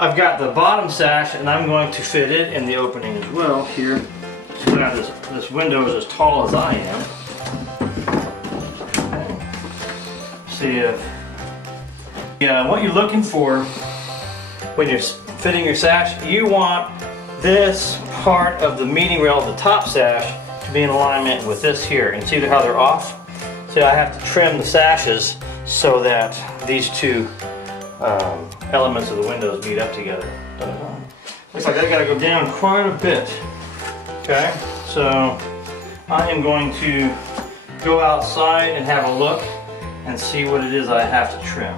I've got the bottom sash, and I'm going to fit it in the opening as well here. So now this window is as tall as I am. Okay. See if what you're looking for when you're fitting your sash, you want this part of the meeting rail of the top sash to be in alignment with this here. And see how they're off? So I have to trim the sashes so that these two elements of the windows meet up together. Looks like I gotta go down quite a bit. Okay, so I am going to go outside and have a look and see what it is I have to trim.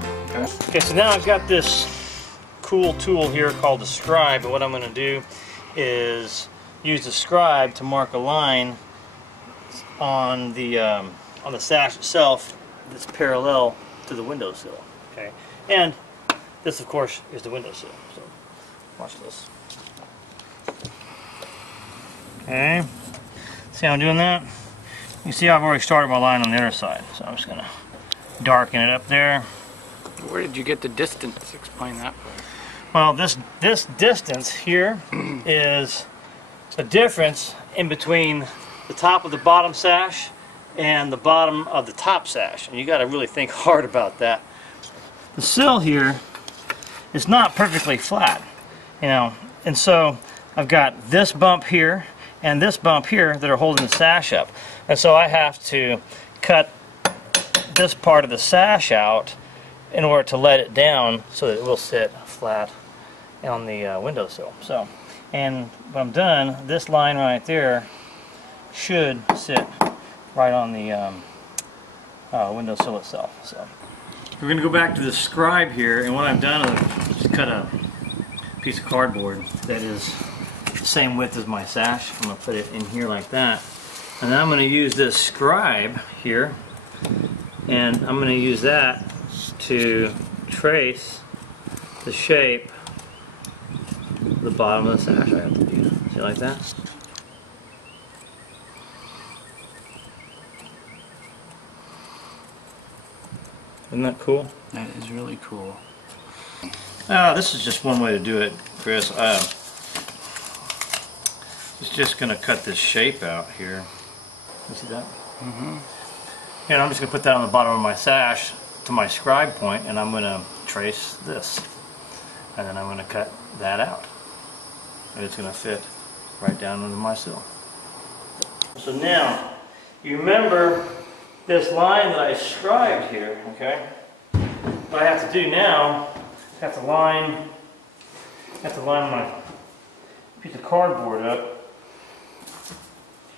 Okay, so now I've got this cool tool here called the scribe, and what I'm going to do is use the scribe to mark a line on the sash itself that's parallel to the windowsill. Okay, and this, of course, is the windowsill. So watch this. Okay, see how I'm doing that? You see I've already started my line on the inner side, so I'm just going to darken it up there. Where did you get the distance? Explain that part. Well, this distance here is a difference in between the top of the bottom sash and the bottom of the top sash, and you got to really think hard about that. The sill here is not perfectly flat, you know, and so I've got this bump here and this bump here that are holding the sash up, and so I have to cut this part of the sash out in order to let it down so that it will sit flat on the windowsill. So, and when I'm done, this line right there should sit right on the windowsill itself. So we're going to go back to the scribe here, and what I've done is just cut a piece of cardboard that is the same width as my sash. I'm going to put it in here like that, and then I'm going to use this scribe here, and I'm going to use that to trace the shape of the bottom of the sash I have to do. See, like that? Isn't that cool? That is really cool. This is just one way to do it, Chris. It's just going to cut this shape out here. You see that? Mm-hmm. And I'm just going to put that on the bottom of my sash to my scribe point, and I'm going to trace this, and then I'm going to cut that out, and it's going to fit right down under my sill. So now you remember this line that I scribed here, okay? What I have to do now is have to line my piece of cardboard up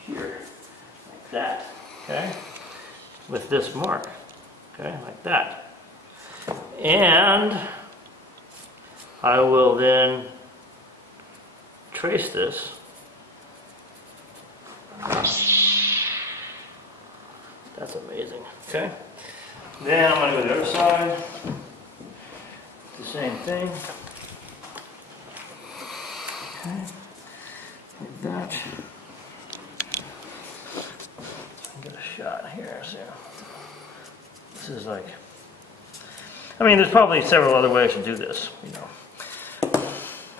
here like that, okay, with this mark. Okay, like that. And I will then trace this. That's amazing. Okay. Then I'm going to go to the other side. The same thing. Okay. Like that. Get a shot here. So. This is like, I mean, there's probably several other ways to do this, you know.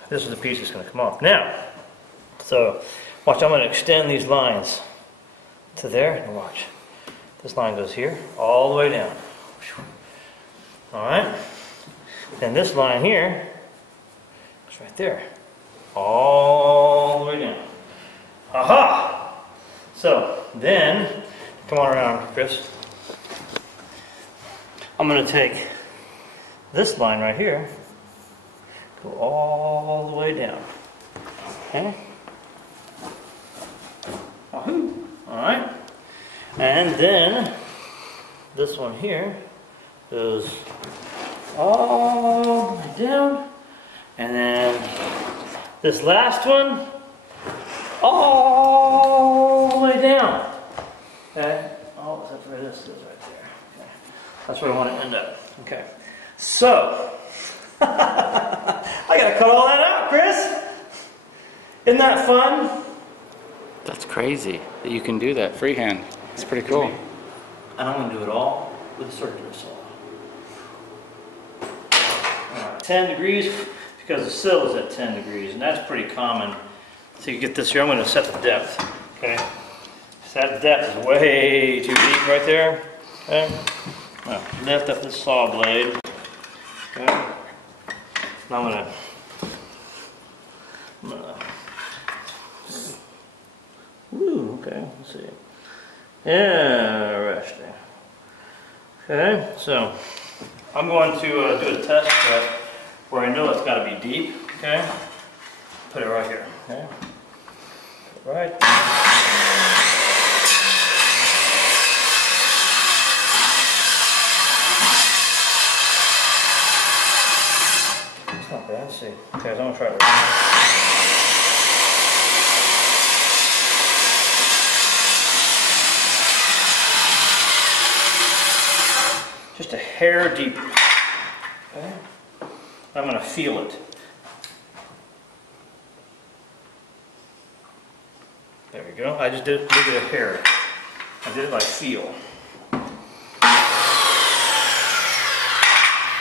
This is the piece that's going to come off. Now, so watch, I'm going to extend these lines to there, and watch. This line goes here, all the way down. Alright? Then this line here goes right there, all the way down. Aha! So, then, come on around, Chris. I'm going to take this line right here, go all the way down. Okay? Wahoo! Alright. And then this one here goes all the way down. And then this last one all the way down. Okay? Oh, except for this is right there. Okay. That's where I want to end up. Okay. So, I gotta cut all that out, Chris! Isn't that fun? That's crazy that you can do that freehand. It's pretty cool. And I'm gonna do it all with a circular saw. Alright, 10 degrees. If because the sill is at 10 degrees, and that's pretty common. So you get this here, I'm going to set the depth, okay? So that depth is way too deep right there, okay? Now, lift up this saw blade, okay? Now I'm gonna woo, okay, let's see. Interesting. Okay, so I'm going to do a test cut where I know it's got to be deep, okay? Put it right here, okay? Put it right there. It's not bad, let's see. Okay, so I'm going to try it. Just a hair deeper. Okay. I'm going to feel it. There we go. I just did it a hair. I did it by feel.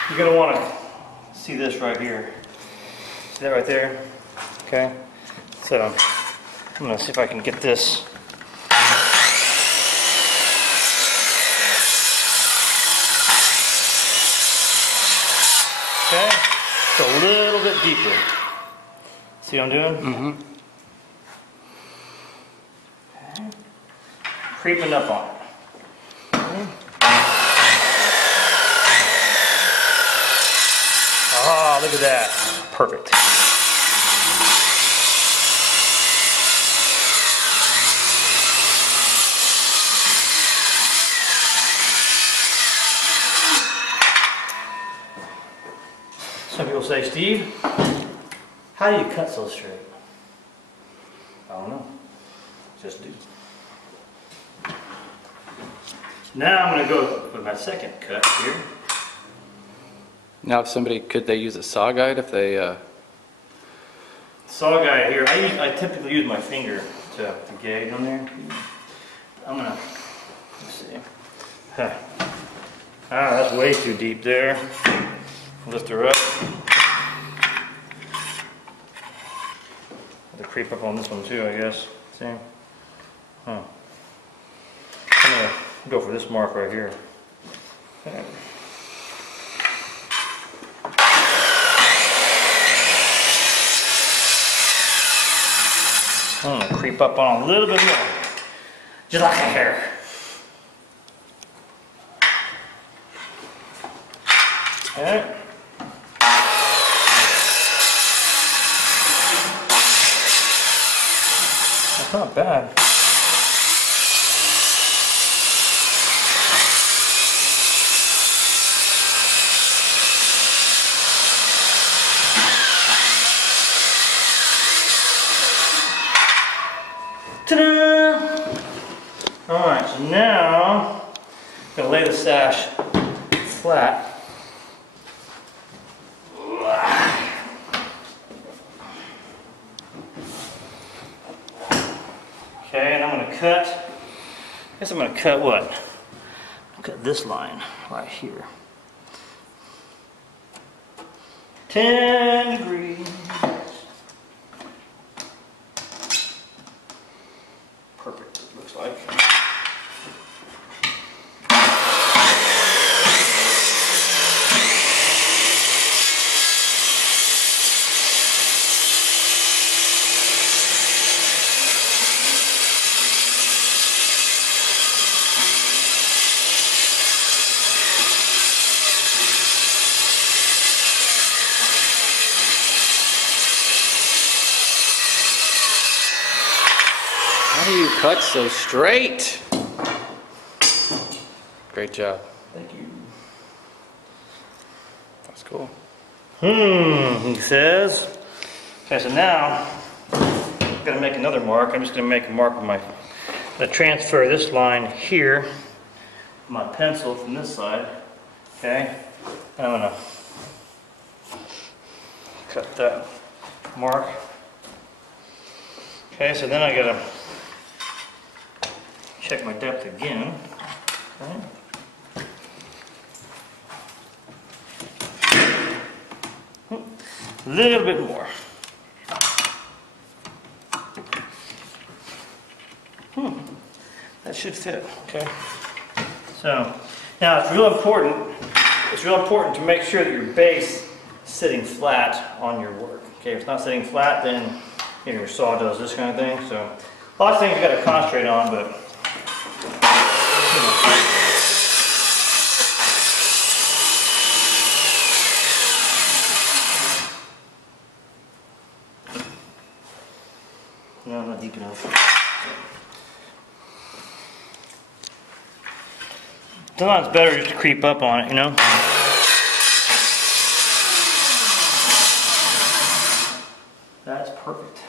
You're going to want to see this right here. See that right there? Okay. So I'm going to see if I can get this. Okay, it's a little bit deeper. See what I'm doing? Mm-hmm. Okay. Creeping up on it. Okay. Ah, look at that. Perfect. Some people say, Steve, how do you cut so straight? I don't know. Just do. Now I'm going to go with my second cut here. Now, if somebody, could they use a saw guide if they... Saw guide here, I typically use my finger to gauge on there. I'm going to, let's see. Huh. Ah, that's way too deep there. Lift her up. Have to creep up on this one too, I guess. See? Huh. I'm going to go for this mark right here. Okay. I'm going to creep up on a little bit more. Just like a hair. Alright. That's not bad. Ta-da! Alright, so now I'm going to lay the sash flat. Okay, and I'm going to cut, I guess I'm going to cut what? Cut this line right here. 10 degrees. Perfect, it looks like. How do you cut so straight? Great job. Thank you. That's cool. He says. Okay, so now I'm going to make another mark. I'm just going to make a mark with my, I'm going to transfer this line here, my pencil from this side. Okay, and I'm going to cut that mark. Okay, so then I got to check my depth again. Okay. A little bit more. That should fit, okay? So, now it's real important to make sure that your base is sitting flat on your work. Okay, if it's not sitting flat, then your saw does this kind of thing. So, lots of things you got to concentrate on, but no, not deep enough. Sometimes it's better just to creep up on it, you know? That's perfect.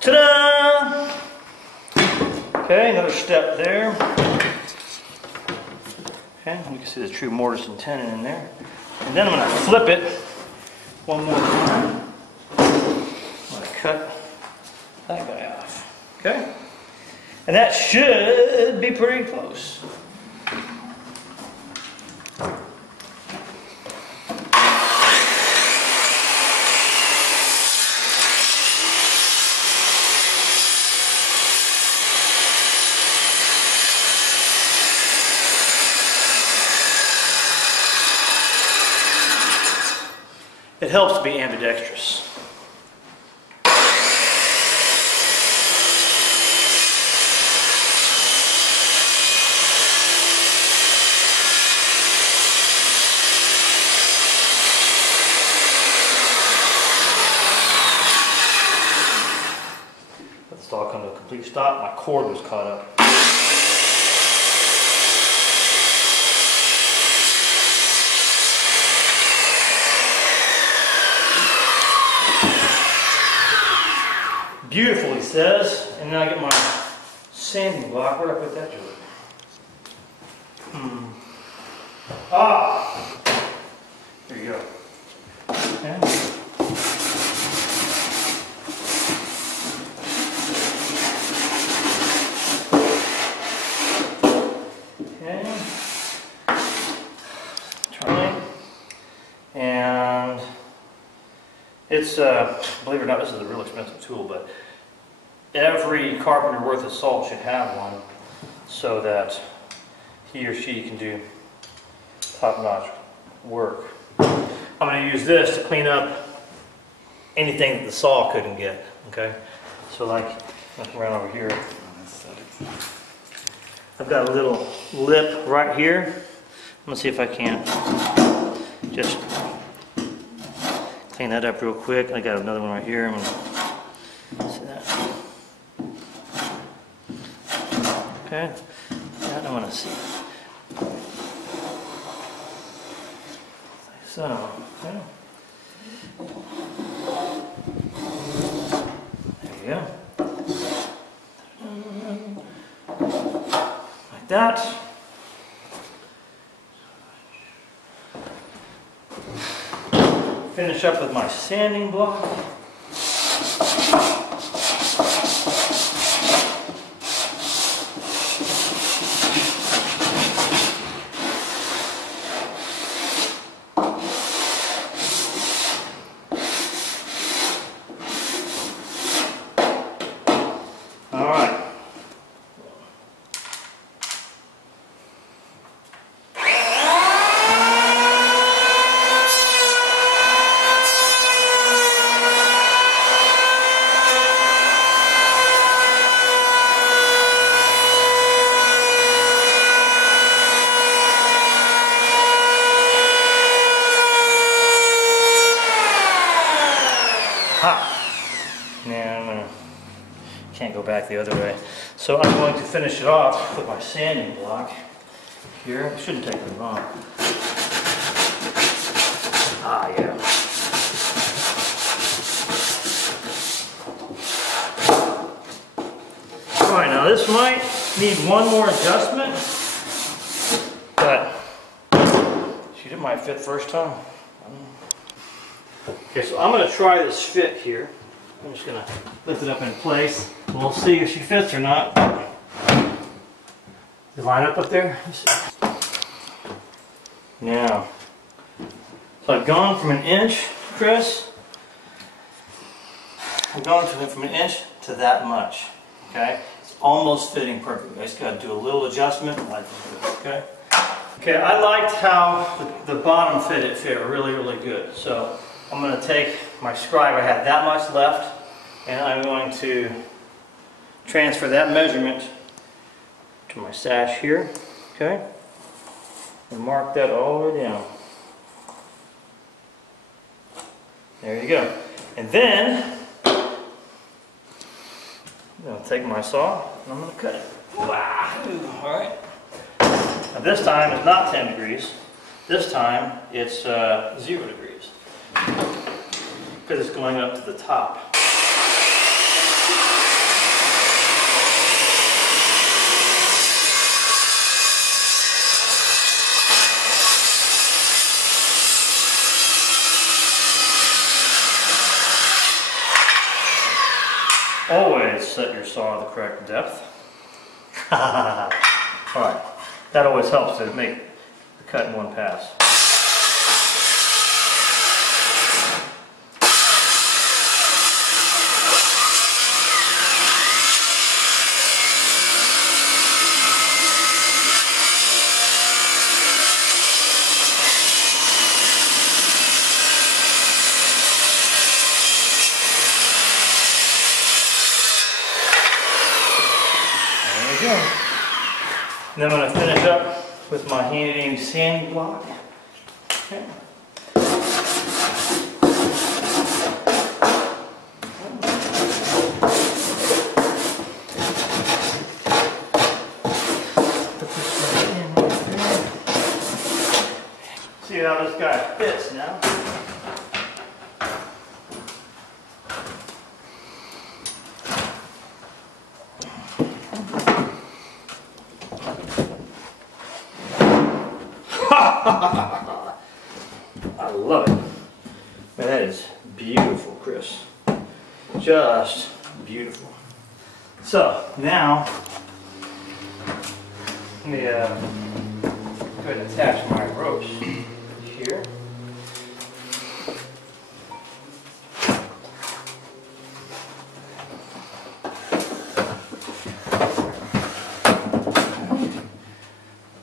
Ta-da! Okay, another step there. Okay, you can see the true mortise and tenon in there. And then I'm going to flip it one more time. I'm going to cut that guy off. Okay? And that should be pretty close. It helps to be ambidextrous. Let the saw come to a complete stop. My cord was caught up. Beautiful, he says. And then I get my sanding block. Where did I put that to it? Ah! There you go. Okay. Okay. Turn it. And it's, believe it or not, this is a real expensive tool, but every carpenter worth his salt should have one so that he or she can do top-notch work. I'm going to use this to clean up anything that the saw couldn't get, okay? So like around over here, I've got a little lip right here. I'm going to see if I can't just clean that up real quick. I got another one right here. I'm going to see that. Okay, that I want to see. Like so. Okay. There you go. Like that. Finish up with my sanding block. All right. Now can't go back the other way. So I'm going to finish it off with my sanding block here. It shouldn't take very long. Ah, yeah. All right, now this might need one more adjustment, but shoot, it might fit first time. Okay, so I'm going to try this fit here. I'm just gonna lift it up in place. We'll see if she fits or not. You line up there? Now, so I've gone from an inch, Chris. I've gone from an inch to that much. Okay, it's almost fitting perfectly. I just got to do a little adjustment like this. Okay. Okay, I liked how the bottom fit really, really good. So I'm going to take my scribe. I had that much left, and I'm going to transfer that measurement to my sash here. Okay, and mark that all the way down. There you go. And then I'm going to take my saw and I'm going to cut it. Wow! Alright. Now this time it's not 10 degrees. This time it's 0 degrees. Because it's going up to the top. Always set your saw to the correct depth. Alright, that always helps to make the cut in one pass. And then I'm going to finish up with my handy dandy sanding block. Okay. Put this right in right there. See how this guy fits now. I love it. Man, that is beautiful, Chris. Just beautiful. So now, let me go ahead and attach my ropes here.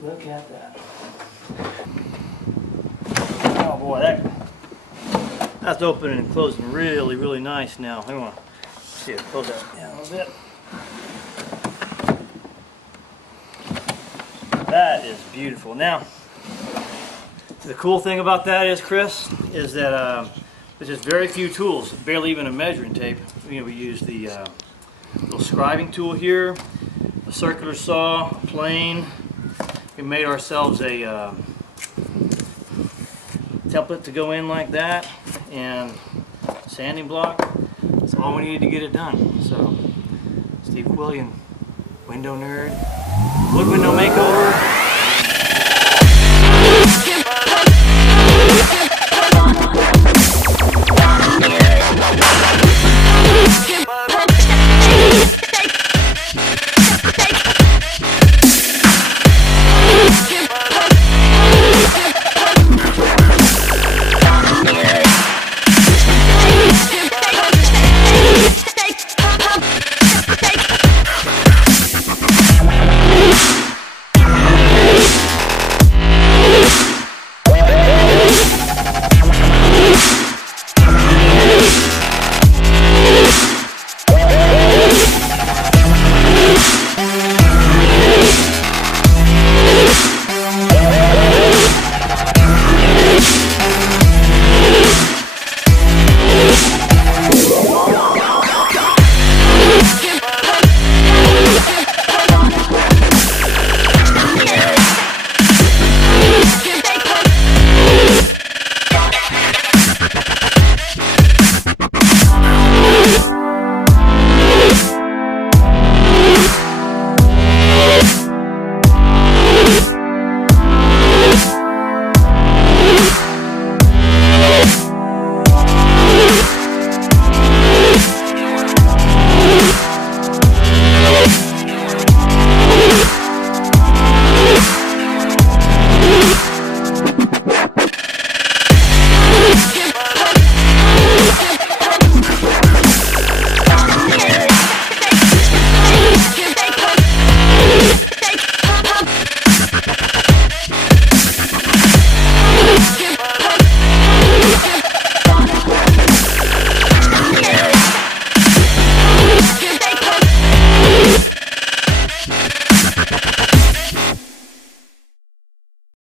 Look at that. Oh boy, that's opening and closing really, really nice now. Hang on. See it, close that down a little bit. That is beautiful. Now, the cool thing about that is, Chris, is that there's just very few tools, barely even a measuring tape. You know, we use the little scribing tool here, a circular saw, a plane. We made ourselves a template to go in like that, and sanding block. That's all we needed to get it done. So, Steve Quillian, window nerd, wood window makeover.